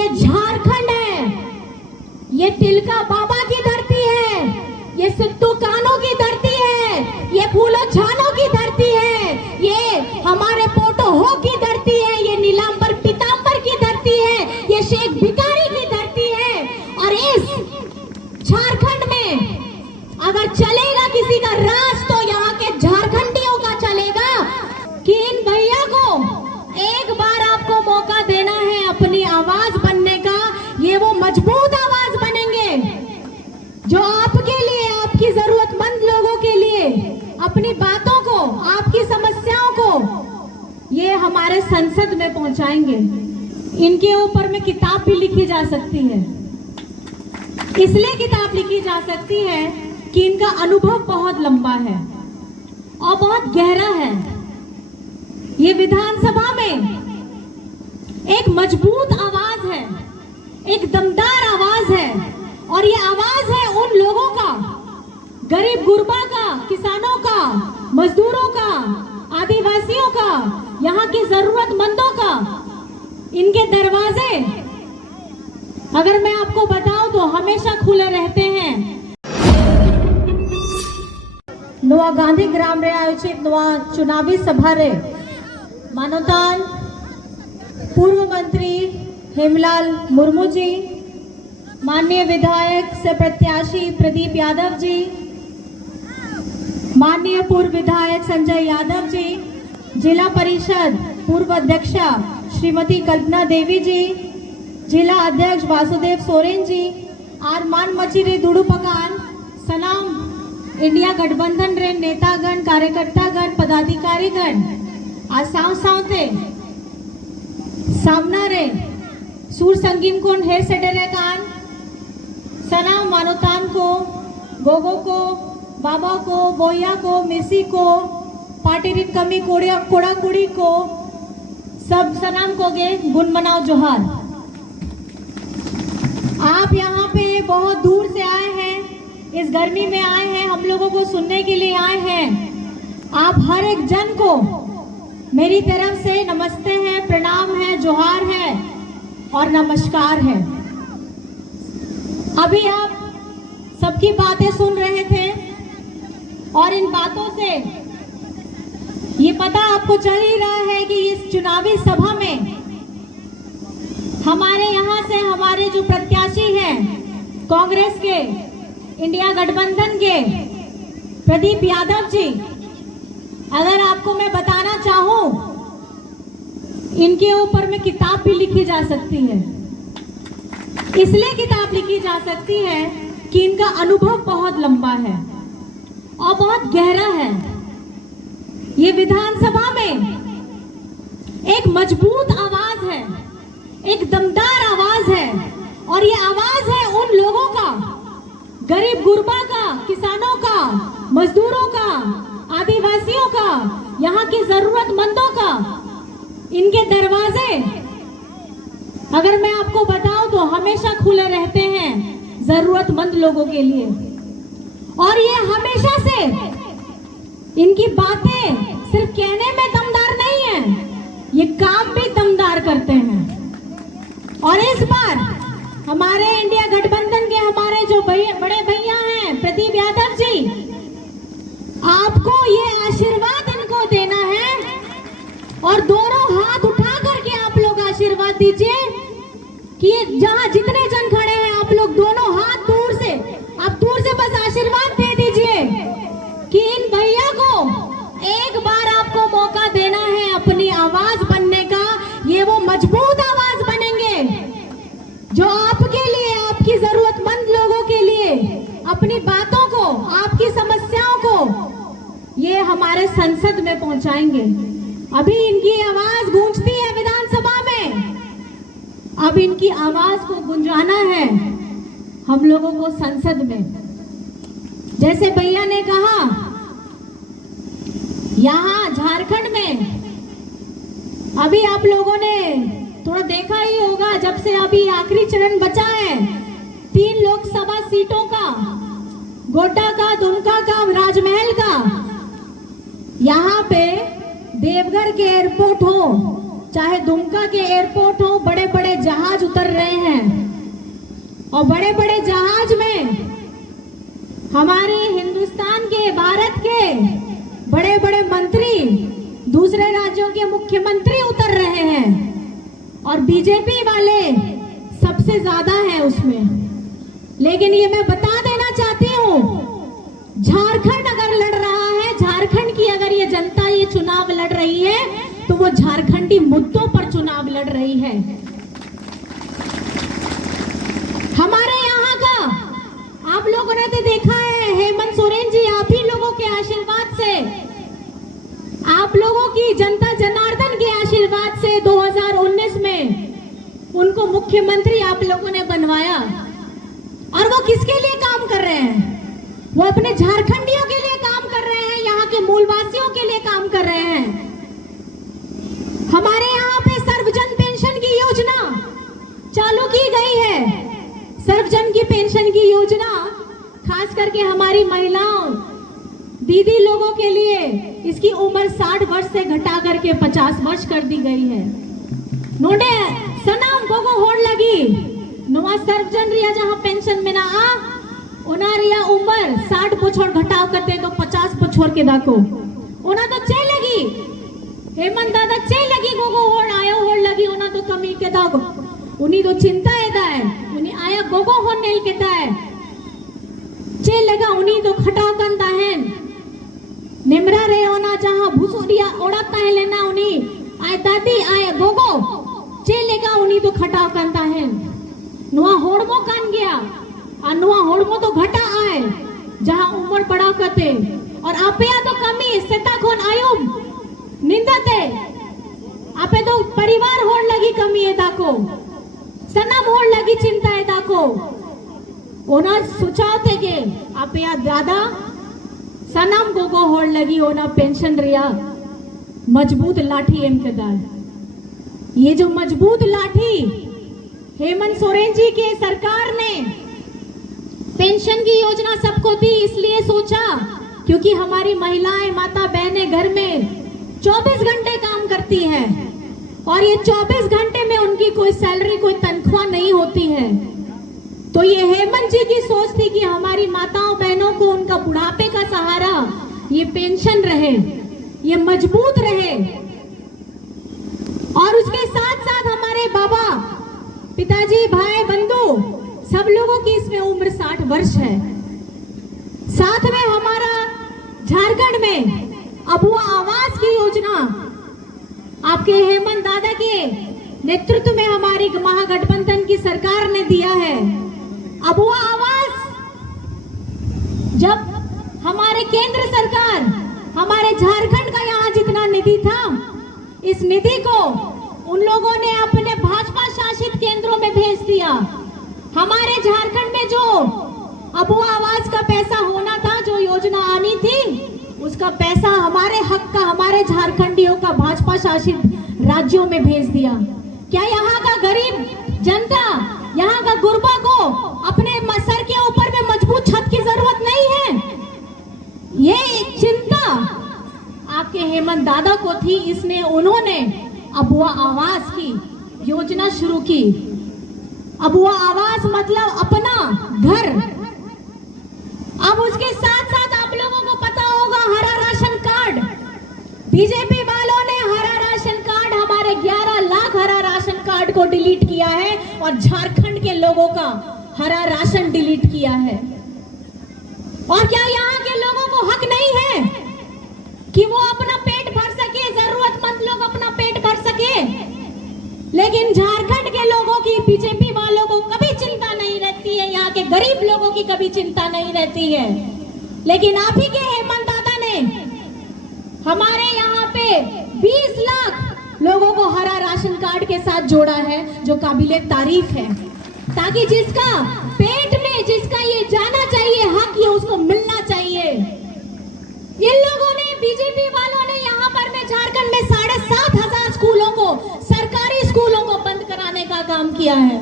ये झारखंड है, ये तिलका बाबा की धरती है, ये सिद्धू कान्हू की धरती है, ये फूलो झानो की धरती है, ये हमारे पोटो हो की धरती है, ये नीलांबर पीतांबर की धरती है, ये शेख भिखारी की धरती है। और इस झारखंड में अगर चलेगा किसी का राज तो यहाँ के झारखंडियों का चलेगा। कि इन भैया को एक बार आपको मौका देना है अपनी आवाज बनने का, ये वो मजबूत आवाज बनेंगे जो आपके लिए, आपकी जरूरतमंद लोगों के लिए अपनी बातों को, आपकी समस्याओं को ये हमारे संसद में पहुंचाएंगे। इनके ऊपर में किताब भी लिखी जा सकती है। इसलिए किताब लिखी जा सकती है कि इनका अनुभव बहुत लंबा है और बहुत गहरा है। ये विधानसभा में एक मजबूत आवाज है, एक दमदार आवाज है, और ये आवाज है उन लोगों का, गरीब गुरबा का, किसानों का, मजदूरों का, आदिवासियों का, यहाँ के जरूरतमंदों का। इनके दरवाजे अगर मैं आपको बताऊं तो हमेशा खुले रहते हैं। नवा गांधी ग्राम रे आयोजित नवा चुनावी सभा रे मानवतान पूर्व मंत्री हेमलाल मुर्मू जी, माननीय विधायक से प्रत्याशी प्रदीप यादव जी, माननीय पूर्व विधायक संजय यादव जी, जिला परिषद पूर्व अध्यक्षा श्रीमती कल्पना देवी जी, जिला अध्यक्ष वासुदेव सोरेन जी, आर मान मचीरे दुड़ुपकान सनाम इंडिया गठबंधन रे नेतागण, कार्यकर्तागण, पदाधिकारीगण आ साव सावते सामना रे सूर संगीन कोन हेर सेडरे कान सनाम मानवतान को, गोगो को, बाबा को, बोया को, मिसी को, पाटीरिन कमी कोड़ा कुड़ी को, सब सनाम को गे गुण मनाओ जोहार। आप यहाँ पे बहुत दूर से आए हैं, इस गर्मी में आए हैं, हम लोगों को सुनने के लिए आए हैं। आप हर एक जन को मेरी तरफ से नमस्ते है, प्रणाम है, जोहार है और नमस्कार है। अभी आप सबकी बातें सुन रहे थे और इन बातों से ये पता आपको चल ही रहा है कि इस चुनावी सभा में हमारे यहाँ से हमारे जो प्रत्याशी हैं कांग्रेस के, इंडिया गठबंधन के प्रदीप यादव जी, अगर आपको मैं बताना चाहूं, इनके ऊपर में किताब भी लिखी जा सकती है। इसलिए किताब लिखी जा सकती है कि इनका अनुभव बहुत लंबा है और बहुत गहरा है। ये विधानसभा में एक मजबूत आवाज है, एक दमदार आवाज है, और ये आवाज है उन लोगों का, गरीब गुरबा का, किसानों का, मजदूरों का, आदिवासियों का, यहाँ के जरूरतमंदों का। इनके दरवाजे अगर मैं आपको बताऊं तो हमेशा खुले रहते हैं जरूरतमंद लोगों के लिए। और ये हमेशा से इनकी बातें सिर्फ कहने में दमदार नहीं है, ये काम भी दमदार करते हैं। और इस बार हमारे इंडिया गठबंधन के हमारे जो बड़े भैया हैं प्रदीप यादव जी, आपको ये आशीर्वाद इनको देना है और दोनों हाथ उठा करके आप लोग आशीर्वाद दीजिए कि जहां जितने जन खड़े हैं आप लोग दोनों हाथ दूर से बस आशीर्वाद दे दीजिए कि इन भैया को एक बार आपको मौका देना है अपनी आवाज बनने का। ये वो मजबूत आवाज बनेंगे जो आपके लिए, आपकी जरूरतमंद लोगों के लिए अपनी बातों को, आपकी समस्याओं को ये हमारे संसद में पहुंचाएंगे। अभी इनकी आवाज गूंजती है विधानसभा में, अब इनकी आवाज को गुंजाना है हम लोगों को संसद में। जैसे भैया ने कहा, यहाँ झारखंड में अभी आप लोगों ने थोड़ा देखा ही होगा, जब से अभी आखिरी चरण बचा है 3 लोकसभा सीटों का, गोड्डा का, दुमका का, राजमहल का, यहाँ पे देवघर के एयरपोर्ट हो चाहे दुमका के एयरपोर्ट हो, बड़े बड़े जहाज उतर रहे हैं और बड़े बड़े जहाज में हमारे हिंदुस्तान के, भारत के बड़े बड़े मंत्री, दूसरे राज्यों के मुख्यमंत्री उतर रहे हैं और बीजेपी वाले सबसे ज्यादा हैं उसमें। लेकिन ये मैं बता देना चाहती हूँ, झारखंड अगर लड़ रहा है, झारखंड की अगर ये जनता ये चुनाव लड़ रही है, तो वो झारखंडी मुद्दों पर चुनाव लड़ रही है। हमारे यहाँ का आप लोगों ने तो देखा है, हेमंत सोरेन जी, आप ही लोगों के आशीर्वाद से, आप लोगों की जनता जनार्दन के आशीर्वाद से 2019 में उनको मुख्यमंत्री आप लोगों ने बनवाया। और वो किसके लिए काम कर रहे हैं? वो अपने झारखंडियों के लिए काम कर रहे हैं, यहाँ के मूलवासियों के लिए काम कर रहे हैं। हमारे यहाँ पे सर्वजन पेंशन की योजना चालू की गई है। सर्वजन की पेंशन की योजना खास करके हमारी महिलाओं, दीदी लोगों के लिए इसकी उम्र 60 वर्ष से घटा करके 50 वर्ष कर दी गई है। नोडे सनाम गोगो होड़ लगी नवा सर्वजन रिया जहां पेंशन में ना ओना रिया उम्र 60 बछर घटाव करते तो 50 बछर के दाको ओना तो चे लगी, हेमंत दादा चे लगी गोगो होड़ आयो होड़ लगी ओना तो कमी के दागो उन्हीं तो चिंता है उन्हीं आया गोगो होड़ नहीं कहता है चे लगा उन्हीं तो खटाव करता है निमरा रे ओना जहां भूसुरिया ओड़ाता है लेना उन्हीं आए दादी आए गोगो चे लेगा उन्हीं तो खटाव करता है नुआ होड़मो कान गया और नुआ होड़मो तो घटा आए जहां उम्र बढ़ाव करते और आपया तो कमी सेता खोन आयुम निंदाते आपे तो परिवार होड़ लगी कमी है दाको सनम होड़ लगी चिंता है दाको ओना सुचाव थे के आपया दादा सनम गोगो होड़ लगी ओना पेंशन रिया मजबूत लाठी एम के दाल। ये जो मजबूत लाठी हेमंत सोरेन जी के सरकार ने पेंशन की योजना सबको दी, इसलिए सोचा क्योंकि हमारी महिलाएं, माता बहनें घर में 24 घंटे काम करती हैं और ये 24 घंटे में उनकी कोई सैलरी, कोई तनख्वाह नहीं होती है। तो ये हेमंत जी की सोच थी कि हमारी माताओं बहनों को उनका बुढ़ापे का सहारा ये पेंशन रहे, ये मजबूत रहे। और उसके साथ साथ हमारे बाबा, पिताजी, भाई, बंधु सब लोगों की इसमें उम्र 60 वर्ष है। साथ में हमारा झारखंड में अबुआ आवास की योजना आपके हेमंत दादा के नेतृत्व में हमारी महागठबंधन की सरकार ने दिया है। अबुआ आवास जब हमारे केंद्र सरकार, हमारे झारखंड का यहाँ जितना निधि था, इस निधि को उन लोगों ने अपने भाजपा शासित केंद्रों में भेज दिया। हमारे झारखंड में जो अबुआ आवास का पैसा होना था, जो योजना आनी थी, उसका पैसा हमारे हक का, हमारे झारखंडियों का भाजपा शासित राज्यों में भेज दिया। क्या यहाँ का गरीब जनता, यहाँ का गुरबा को अपने सर के ऊपर में मजबूत छत की जरूरत नहीं है? ये चिंता आपके हेमंत दादा को थी, इसने उन्होंने अबुआ आवास की योजना शुरू की। अबुआ आवास मतलब अपना घर। अब उसके साथ साथ आप लोगों को पता होगा हरा राशन कार्ड, बीजेपी वालों ने हरा राशन कार्ड, हमारे 11 लाख हरा राशन कार्ड को डिलीट किया है और झारखंड के लोगों का हरा राशन डिलीट किया है। और क्या यहाँ के लोगों को हक नहीं है कि वो अपना पेट भर सके, जरूरतमंद लोग अपना पेट भर सके? लेकिन झारखंड के लोगों की, बीजेपी वालों को कभी चिंता नहीं रहती है, यहाँ के गरीब लोगों की कभी चिंता नहीं रहती है। लेकिन आप ही के हेमंत दादा ने हमारे यहाँ पे 20 लाख लोगों को हरा राशन कार्ड के साथ जोड़ा है, जो काबिले तारीफ है, ताकि जिसका पेट में, जिसका ये जाना चाहिए हक, ये उसको मिलना चाहिए। इन लोगों ने, बीजेपी वालों ने यहाँ पर में झारखंड में 7,500 स्कूलों को, सरकारी स्कूलों को बंद कराने का काम किया है।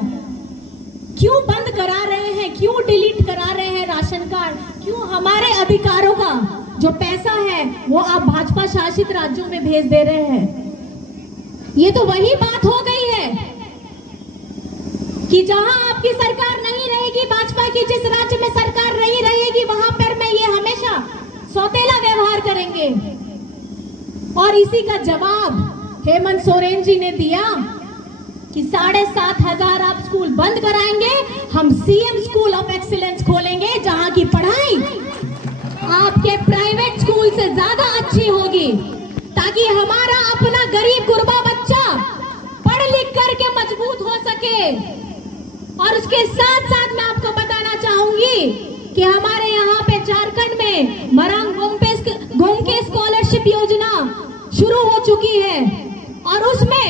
क्यों बंद करा रहे हैं? क्यों डिलीट करा रहे हैं राशन कार्ड? क्यों हमारे अधिकारों का जो पैसा है वो आप भाजपा शासित राज्यों में भेज दे रहे हैं? ये तो वही बात हो गई है कि जहां आपकी सरकार नहीं रहेगी, भाजपा की जिस राज्य में सरकार नहीं रहेगी, वहां पर में ये हमेशा सौतेला व्यवहार करेंगे। और इसी का जवाब हेमंत सोरेन जी ने दिया कि 7,500 आप स्कूल बंद कराएंगे, हम सीएम स्कूल ऑफ एक्सीलेंस खोलेंगे, जहां की पढ़ाई आपके प्राइवेट स्कूल से ज्यादा अच्छी होगी, ताकि हमारा अपना गरीब गुरबा बच्चा पढ़ लिख करके मजबूत हो सके। और उसके साथ साथ मैं आपको बताना चाहूंगी कि हमारे यहाँ पे झारखंड में मरांग गोमके स्कॉलरशिप योजना शुरू हो चुकी है, और उसमें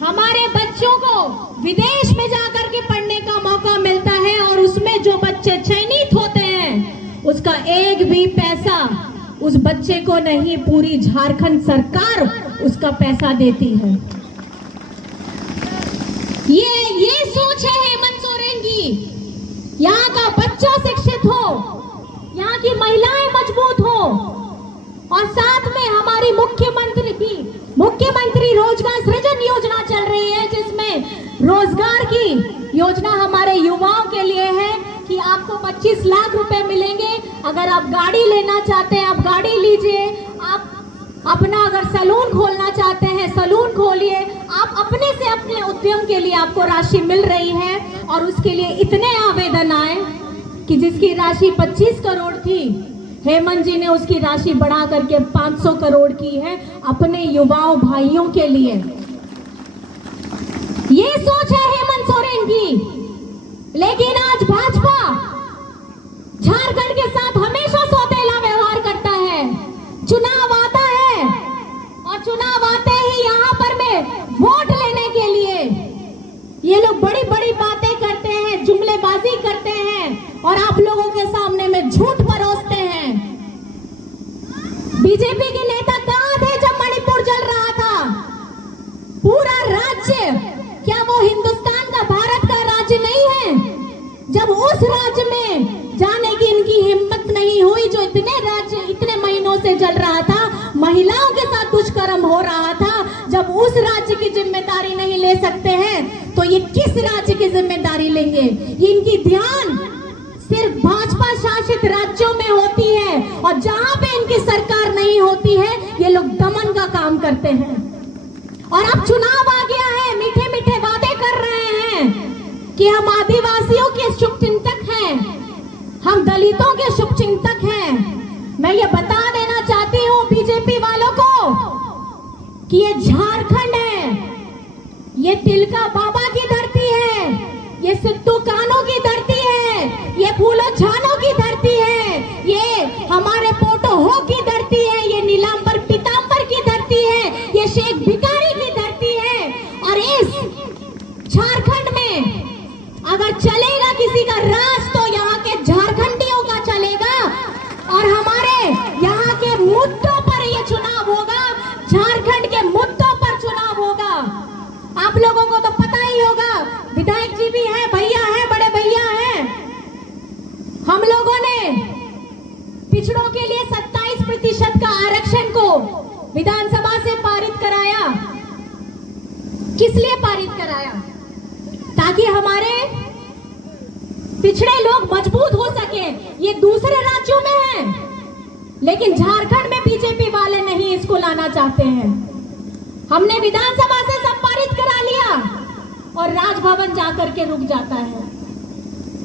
हमारे बच्चों को विदेश में जाकर के पढ़ने का मौका मिलता है। और उसमें जो बच्चे चयनित होते हैं, उसका एक भी पैसा उस बच्चे को नहीं, पूरी झारखंड सरकार उसका पैसा देती है। ये सोच है हेमंत सोरेन की। यहाँ का बच्चा शिक्षित हो, यहाँ की महिलाएं मजबूत हो, और साथ में हमारी मुख्यमंत्री रोजगार सृजन योजना चल रही है, जिसमें रोजगार की योजना हमारे युवाओं के लिए है कि आपको 25 लाख रुपए मिलेंगे। अगर आप गाड़ी लेना चाहते हैं, आप गाड़ी लीजिए। आप अपना अगर सैलून खोलना चाहते हैं, सैलून खोलिए। आप अपने से अपने उद्यम के लिए आपको राशि मिल रही है, और उसके लिए इतने आवेदन आए कि जिसकी राशि 25 करोड़ थी, हेमंत जी ने उसकी राशि बढ़ा करके 500 करोड़ की है अपने युवाओं भाइयों के लिए। ये सोच है हेमंत सोरेन की। लेकिन आज भाजपा झारखंड के साथ हमेशा सौतेला व्यवहार करता है। चुनाव आता है, और चुनाव आते ही यहाँ पर में वोट लेने के लिए ये लोग बड़ी बड़ी बातें करते हैं, जुमलेबाजी करते हैं, और आप लोगों के सामने में झूठ परोसते हैं। बीजेपी के नेता कहां थे जब मणिपुर जल रहा था? पूरा राज्य, क्या वो हिंदुस्तान का, भारत का राज्य नहीं है? जब उस राज्य में जाने की इनकी हिम्मत नहीं हुई, जो इतने महीनों से जल रहा था, महिलाओं के साथ दुष्कर्म हो रहा था, जब उस राज्य की जिम्मेदारी नहीं ले सकते हैं, तो ये किस राज्य की जिम्मेदारी लेंगे? इनकी ध्यान सिर्फ भाजपा शासित राज्यों में होती है, और जहां पे इनकी सरकार नहीं होती है, ये लोग दमन का काम करते हैं। और अब चुनाव आ गया है, मीठे मीठे वादे कर रहे हैं कि हम आदिवासियों के शुभचिंतक हैं, हम दलितों के शुभचिंतक हैं। मैं ये बता देना चाहती हूँ बीजेपी वालों को कि ये झारखंड है, ये तिलका बाबा की धरती है, ये सिद्धू कान्हू की धरती है, ये फूलो छानो की धरती है, ये हमारे पोटो हो की धरती है, ये नीलांबर पीतांबर की धरती है, ये शेख भिखारी की धरती है। और इस झारखंड में अगर चलेगा किसी का राज, तो यहाँ के झारखंडियों का चलेगा, और हमारे यहाँ के मुद्दों पर ये चुनाव होगा, झारखंड के मुद्दों पर चुनाव होगा। आप लोगों को तो पता ही होगा, विधायक जी भी हैं, भैया हैं, बड़े भैया हैं। हम लोगों ने पिछड़ों के लिए 27% का आरक्षण को विधानसभा से पारित कराया। किस लिए पारित कराया? ताकि हमारे पिछड़े लोग मजबूत हो सके। ये दूसरे राज्यों में है, लेकिन झारखंड में बीजेपी वाले नहीं इसको लाना चाहते हैं। हमने विधानसभा से सब पारित करा लिया, और राजभवन जाकर के रुक जाता है।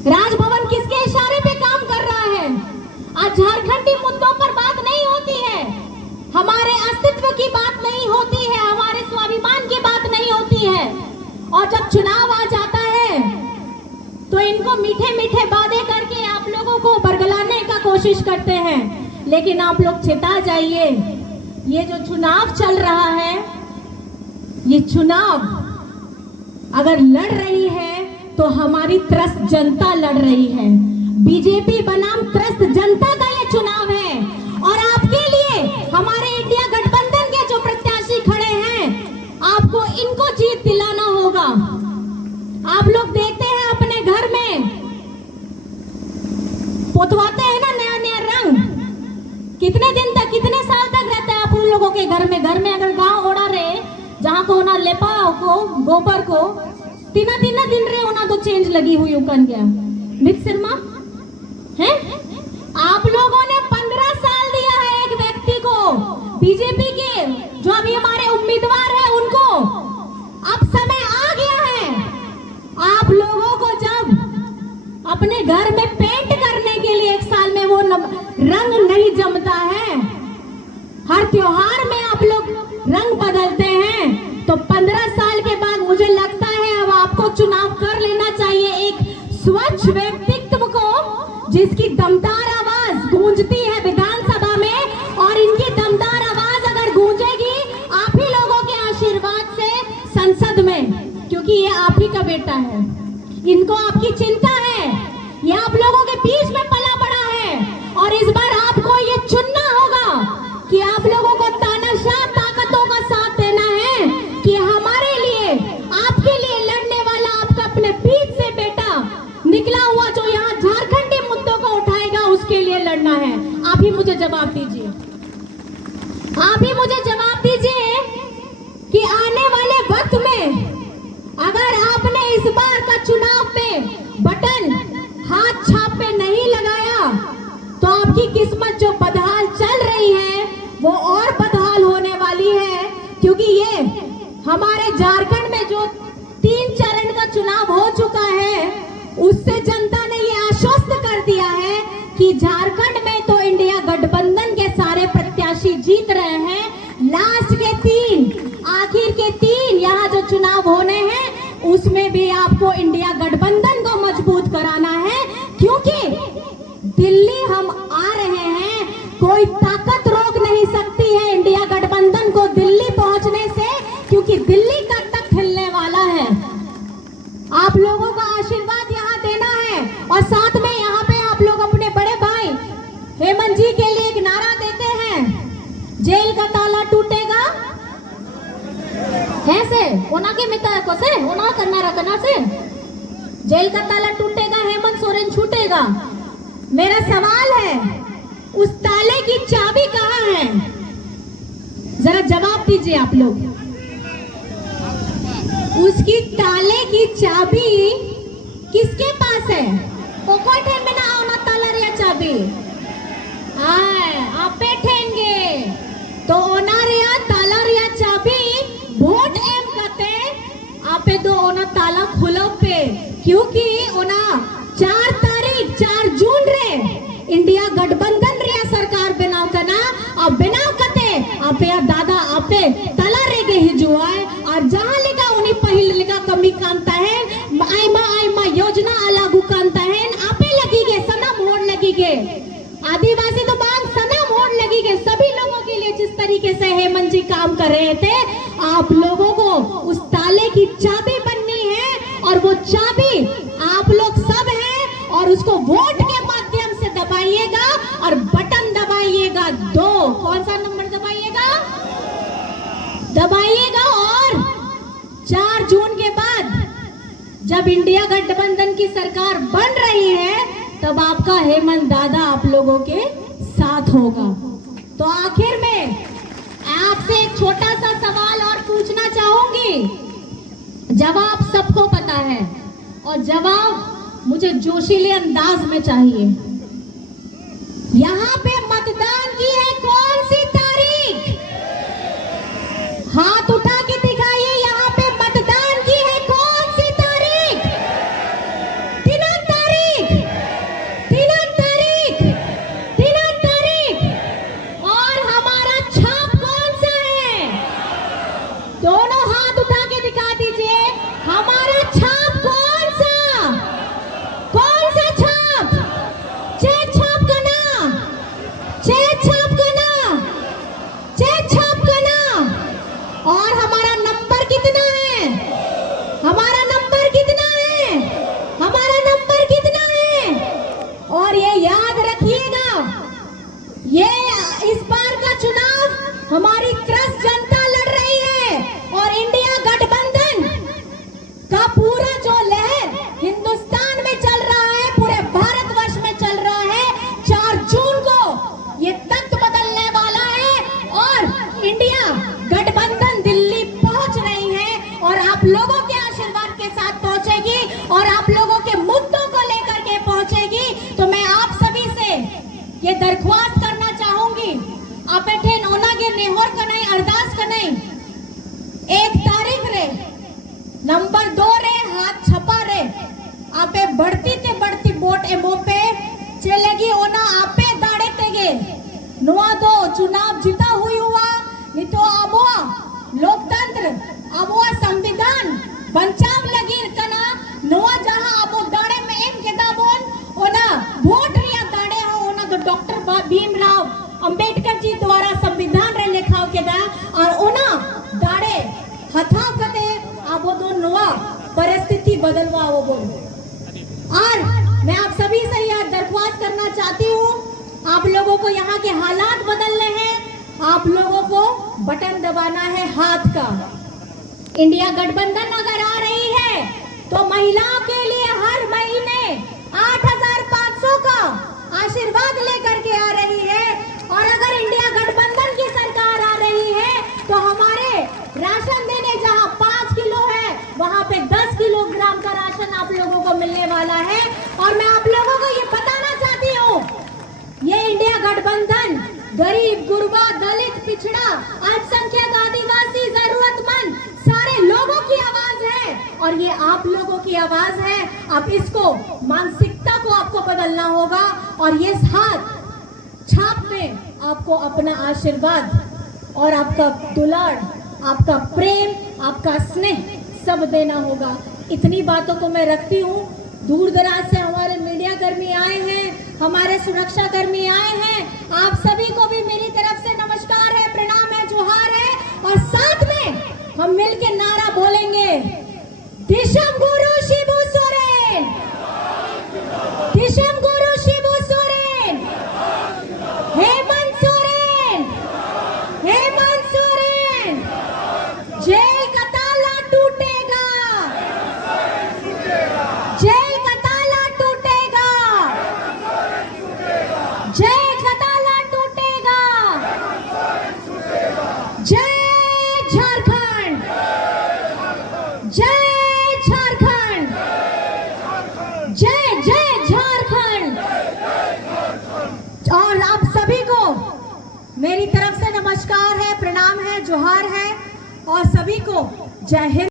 राजभवन किसके इशारे पे काम कर रहा है? आज झारखंडी मुद्दों पर बात नहीं होती है, हमारे अस्तित्व की बात नहीं होती है, हमारे स्वाभिमान की बात नहीं होती है। और जब चुनाव आ जाता है, तो इनको मीठे मीठे वादे करके आप लोगों को बरगलाने का कोशिश करते हैं। लेकिन आप लोग चेता जाइए, ये जो चुनाव चल रहा है, ये चुनाव अगर लड़ रही है तो हमारी त्रस्त जनता लड़ रही है। बीजेपी बनाम त्रस्त जनता का ये चुनाव है, और आपके लिए हमारे इंडिया गठबंधन के जो प्रत्याशी खड़े हैं, आपको इनको जीत दिलाना होगा। आप लोग देखते हैं अपने घर में पोतवाते हैं ना नया नया रंग, कितने दिन तक, कितने साल तक रहता है आप उन लोगों के घर में? घर में अगर गांव ओढ़ा रहे, जहां दोपहर को तीना तीना दिन रे होना तो चेंज लगी हुई उकन गया मित शर्मा है। आप लोगों ने 15 साल दिया है एक व्यक्ति को, बीजेपी के जो अभी हमारे उम्मीदवार है उनको। अब समय आ गया है आप लोगों को, जब अपने घर में पेंट करने के लिए 1 साल में वो रंग नहीं जमता है, हर त्योहार में आप लोग रंग बदलते हैं, तो 15 साल के बाद मुझे लगता है अब आपको चुनाव कर लेना चाहिए एक स्वच्छ व्यक्तित्व को, जिसकी दमदार आवाज गूंजती है विधानसभा में। और इनकी दमदार आवाज अगर गूंजेगी आप ही लोगों के आशीर्वाद से संसद में, क्योंकि ये आप ही का बेटा है, इनको आपकी चिंता है, ये आप लोगों के बीच में पला बड़ा है। और इस बार आपको ये चुनना होगा कि आप लोगों को तानाशाह ताकतों का साथ देना है कि हमारे लिए, आपके लिए लड़ने वाला आपका अपने बीच से बेटा निकला हुआ जो यहाँ झारखंडी मुद्दों को उठाएगा, उसके लिए लड़ना है। आप ही मुझे जवाब दीजिए, आप ही मुझे जवाब दीजिए कि आने वाले वक्त में अगर आपने इस बार का चुनाव में बटन हाथ छाप पे नहीं लगाया तो आपकी किस्मत जो बदहाल चल रही है वो और बदहाल होने वाली है। क्योंकि ये हमारे झारखंड में जो 3 चरण का चुनाव हो चुका है, उससे जनता ने ये आश्वस्त कर दिया है कि झारखंड में तो इंडिया गठबंधन के सारे प्रत्याशी जीत रहे हैं। लास्ट के 3, आखिर के 3 यहाँ जो चुनाव होने हैं उसमें भी आपको इंडिया गठबंधन को मजबूत कराना है, क्योंकि दिल्ली हम आ रहे हैं, कोई ताकत रोक नहीं सकती है इंडिया गठबंधन को दिल्ली पहुंचने से, क्योंकि दिल्ली कब तक हिलने वाला है। आप लोगों का आशीर्वाद यहाँ देना है। और साथ में यहाँ पे आप लोग अपने बड़े भाई हेमंत जी के लिए एक नारा देते हैं, जेल का ताला टूटेगा ऐसे ओना के मिता को से ओना करना रखना से, जेल का ताला टूटेगा हेमंत सोरेन छूटेगा। मेरा सवाल है, उस ताले की चाबी कहाँ है? जरा जवाब दीजिए आप लोग। उसकी ताले की चाबी किसके पास है? पोकट है में ना आना ताला रिया चाबी आप बैठेंगे तो ओना रिया ताला रिया चाबी वोट एम करते आपे दो ओना ताला खुलो पे, क्योंकि ओना 4 तारीख 4 जून रे इंडिया गठबंधन रिया सरकार बनाव करना और बनाव करते आपे दादा आपे ताला रे के हिजुआए और जहां लेगा उन्हीं पहले लेगा कमी कांता है आईमा योजना लागू कांता है आपे लगी के सनम होड़ लगी के आदिवासी तो बांग सनम होड़ लगी के सभी लोगों के लिए। जिस तरीके से हेमंत जी काम कर रहे थे, आप लोगों को उस ताले की चाबी बननी है और वो चाबी आप लोग सब हैं और उसको वोट के माध्यम से दबाइएगा और बटन दबाइएगा 2। कौन सा नंबर दबाइएगा? दबाइएगा। और 4 जून के बाद जब इंडिया गठबंधन की सरकार बन रही है तब आपका हेमंत दादा आप लोगों के साथ होगा। तो आखिर में आपसे एक छोटा सा सवाल और पूछना चाहूंगी, जवाब सबको पता है और जवाब मुझे जोशीले अंदाज में चाहिए। यहाँ पे मतदान की है कौन सी तारीख? हाथ उठा के दिखाइए, यहाँ पे मतदान की है कौन सी तारीख? 3 तारीख 3 तारीख 3 तारीख। और हमारा छाप कौन सा है? दोनों हाथ उठा के दिखा दीजिए, हमारा छाप कौन सा छाप? चेक छाप का ना, चेक छाप का ना, चेक छाप का ना। और हमारा नंबर कितना है? हमारा नंबर कितना है? हमारा नंबर कितना है? और ये याद रखिएगा, ये इस बार का चुनाव हमारी त्रस्त जनता लड़ रही है और इंडिया गठबंधन का पूरा जो लहर हिंदुस्तान में चल रहा है, पूरे भारतवर्ष में चल रहा है, 4 जून को ये तख्त बदलने वाला है और इंडिया गठबंधन दिल्ली पहुंच रही है। और आप लोगों के पे बढ़ती वोट एमो पे चलेगी ओना आपे दाड़े तेगे नुआ दो चुनाव जीता हुई हुआ नहीं तो अबुआ लोकतंत्र अबुआ संविधान बचाव लगी कना नुआ जहां अबो दाड़े में एम के दाबोन ओना वोट रिया दाड़े हो ओना तो डॉक्टर भीमराव अंबेडकर जी द्वारा संविधान रे लिखाव के दा और ओना दाड़े हथाव कते अबो दो नुआ परिस्थिति बदलवा वो बोल। और मैं आप सभी से यह दरख्वास्त करना चाहती हूँ, आप लोगों को यहाँ के हालात बदलने हैं, आप लोगों को बटन दबाना है हाथ का। इंडिया गठबंधन अगर आ रही है तो महिलाओं के लिए हर महीने 8,500 का आशीर्वाद लेकर के आ रही है। और अगर इंडिया गठबंधन की सरकार आ रही है तो हमारे राशन देने जहां 5 किलो है वहां पे 10 किलोग्राम का राशन आप लोगों को मिलने वाला है। और मैं आप लोगों को ये बताना चाहती हूँ, ये इंडिया गठबंधन गरीब, गुरबा, दलित, पिछड़ा, अल्पसंख्यक, आदिवासी, जरूरतमंद सारे लोगों की आवाज है और ये आप लोगों की आवाज है। अब इसको मानसिकता को आपको बदलना होगा और ये हाथ छाप में आपको अपना आशीर्वाद और आपका दुलार, आपका प्रेम, आपका स्नेह सब देना होगा। इतनी बातों को मैं रखती हूँ। दूर दराज से हमारे मीडिया कर्मी आए हैं, हमारे सुरक्षा कर्मी आए हैं, आप सभी को भी मेरी तरफ से नमस्कार है, प्रणाम है, जोहार है। और साथ में हम मिलके नारा बोलेंगे, दिशम गुरु शिबू सोरेन, दिशम गुरु शिबू सोरेन, हेमंत सोरेन, हेमंत सोरेन, जेल का ताला टूटेगा, जेल का ताला टूटेगा, जेल का ताला टूटेगा, जय झारखंड, जय झारखंड, जय जय झारखंड। और आप सभी को मेरी तरफ से नमस्कार है, प्रणाम है, जोहार है और सभी को जय हिंद।